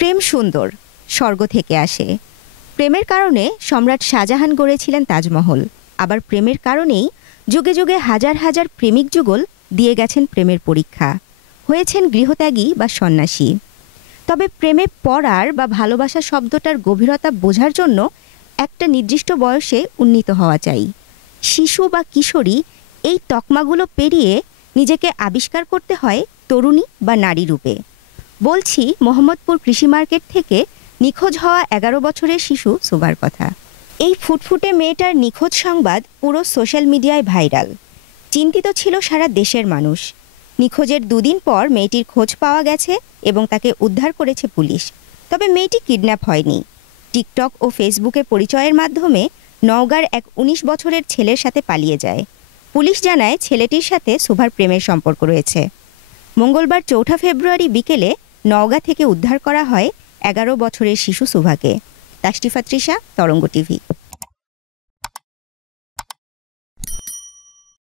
প্রেম সুন্দর, স্বর্গ থেকে আসে। প্রেমের কারণে সম্রাট শাহজাহান গড়েছিলেন তাজমহল। আবার প্রেমের কারণেই যুগে যুগে হাজার হাজার প্রেমিক যুগল দিয়ে গেছেন প্রেমের পরীক্ষা, হয়েছেন গৃহত্যাগী বা সন্ন্যাসী। তবে প্রেমে পড়ার বা ভালোবাসা শব্দটার গভীরতা বোঝার জন্য একটা নির্দিষ্ট বয়সে উন্নীত হওয়া চাই। শিশু বা কিশোরী এই তকমাগুলো পেরিয়ে নিজেকে আবিষ্কার করতে হয় তরুণী বা নারী রূপে। বলছি মোহাম্মদপুর কৃষি মার্কেট থেকে নিখোঁজ হওয়া 11 বছরের শিশু সুভার কথা। এই ফুটফুটে মেয়েটার নিখোঁজ সংবাদ পুরো সোশ্যাল মিডিয়ায় ভাইরাল। চিন্তিত ছিল সারা দেশের মানুষ। নিখোঁজের 2 দিন পর মেয়েটির খোঁজ পাওয়া গেছে এবং তাকে উদ্ধার করেছে পুলিশ। তবে মেয়েটি কিডন্যাপ হয়নি। টিকটক ও ফেসবুকে পরিচয়ের মাধ্যমে নওগাঁর এক 19 বছরের ছেলের সাথে পালিয়ে যায়। পুলিশ জানায় ছেলেটির সাথে সুভার প্রেমের সম্পর্ক রয়েছে। মঙ্গলবার 4 ফেব্রুয়ারি বিকেলে নওগাঁ থেকে উদ্ধার করা হয় 11 বছরের শিশু সুভাকে। তাশরিফা তৃষা, তরঙ্গ টিভি।